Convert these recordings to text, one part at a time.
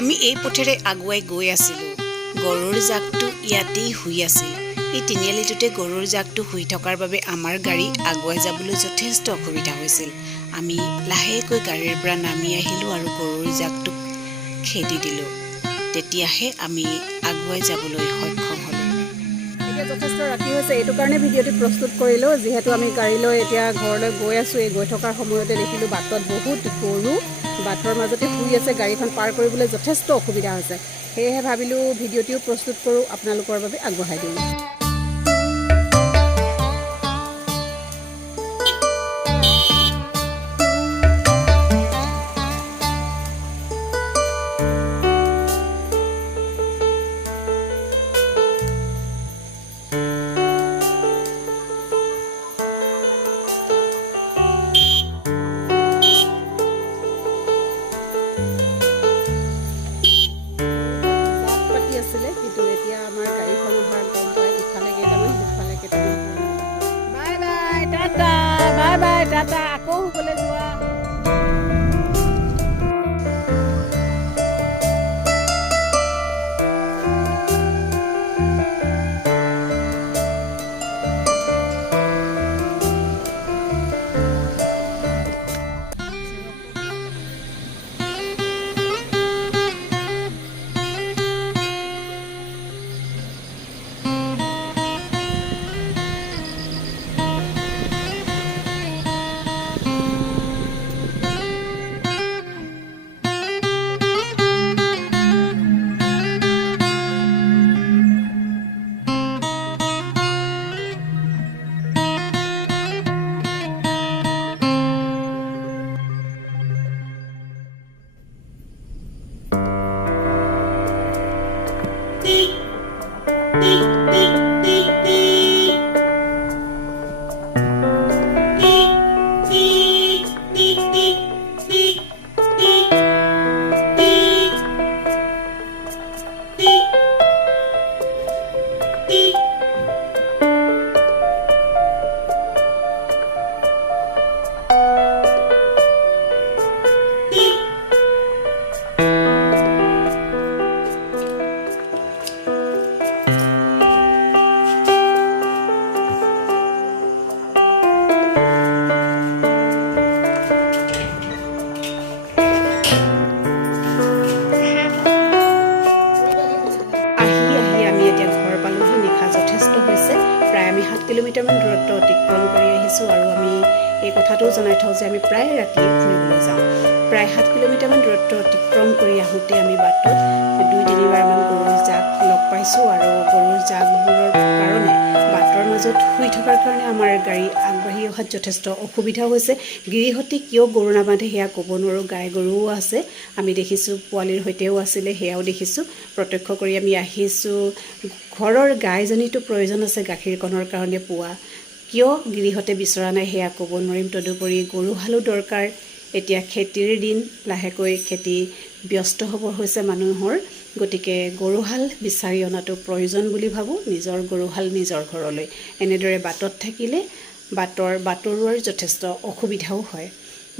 আমি এই পথেৰে আগুৱাই গৈ আছিলোঁ। গৰুৰ জাকটো ইয়াতেই শুই আছিল। এই তিনিআলিটোতে গৰুৰ জাকটো শুই থকাৰ বাবে আমাৰ গাড়ী আগুৱাই যাবলৈ যথেষ্ট অসুবিধা হৈছিল। আমি লাহেকৈ গাড়ীৰ পৰা নামি আহিলোঁ আৰু গৰুৰ জাকটোক খেদি দিলোঁ। তেতিয়াহে আমি আগুৱাই যাবলৈ সক্ষম হ'লোঁ। এতিয়া যথেষ্ট ৰাতি হৈছে, এইটো কাৰণে ভিডিঅ'টো প্ৰস্তুত কৰিলোঁ। যিহেতু আমি গাড়ী লৈ এতিয়া ঘৰলৈ গৈ আছোঁ, এই গৈ থকাৰ সময়তে দেখিলোঁ বাটত বহুত গৰু বাটৰ মাজতে শুই আছে। গাড়ীখন পাৰ কৰিবলৈ যথেষ্ট অসুবিধা হৈছে। সেয়েহে ভাবিলোঁ ভিডিঅ'টিও প্ৰস্তুত কৰোঁ, আপোনালোকৰ বাবে আগবঢ়াই দিওঁ। কিন্তু এতিয়া আমাৰ গাড়ীখন অহাৰ গম পাই ইফালে কেইটামান সিফালে কেইটামান। Bye bye Tata, bye bye Tata, আকৌ শুবলৈ যোৱা। আমি 7 কিলোমিটাৰমান দূৰত্ব অতিক্ৰম কৰি আহিছোঁ আৰু আমি এই কথাটোও জনাই থওঁ যে আমি প্ৰায় ৰাতি ফুৰিবলৈ যাওঁ। প্ৰায় 7 কিলোমিটাৰমান দূৰত্ব অতিক্ৰম কৰি আহোঁতে আমি বাটত 2-3বাৰমান গৰুৰ জাক লগ পাইছোঁ আৰু গৰুৰ জাকবোৰৰ কাৰণে বাটৰ মাজত শুই থকাৰ কাৰণে আমাৰ গাড়ী আগবাঢ়ি অহাত যথেষ্ট অসুবিধাও হৈছে। গিৰিহঁতে কিয় গৰু নাবান্ধে সেয়া ক'ব নোৱাৰোঁ। গাই গৰুও আছে, আমি দেখিছোঁ, পোৱালিৰ সৈতেও আছিলে, সেয়াও দেখিছোঁ। প্ৰত্যক্ষ কৰি আমি আহিছোঁ। ঘৰৰ গাইজনীটো প্ৰয়োজন আছে গাখীৰকণৰ কাৰণে পোৱা, কিয় গিৰিহঁতে বিচৰা নাই সেয়া ক'ব নোৱাৰিম। তদুপৰি গৰুহালো দৰকাৰ। এতিয়া খেতিৰ দিন, লাহেকৈ খেতি ব্যস্ত হ'ব হৈছে মানুহৰ, গতিকে গৰুহাল বিচাৰি অনাটো প্ৰয়োজন বুলি ভাবোঁ। নিজৰ গৰুহাল নিজৰ ঘৰলৈ। এনেদৰে বাটত থাকিলে বাটৰুৱাৰ যথেষ্ট অসুবিধাও হয়।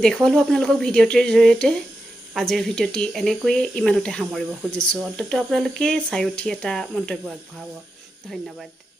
দেখুৱালোঁ আপোনালোকক ভিডিঅ'টিৰ জৰিয়তে। আজিৰ ভিডিঅ'টি এনেকৈয়ে ইমানতে সামৰিব খুজিছোঁ। অন্ততঃ আপোনালোকে চাই উঠি এটা মন্তব্য আগবঢ়াব। ধন্যবাদ।